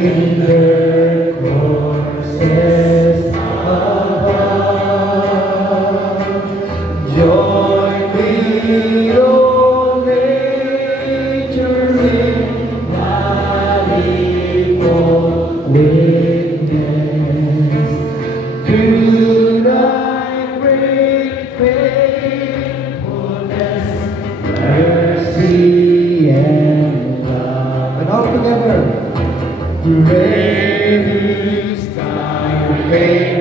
in the courses above. Join with all nature in manifold witness to thy great faithfulness, mercy, and love. And all together. Great is thy faithfulness.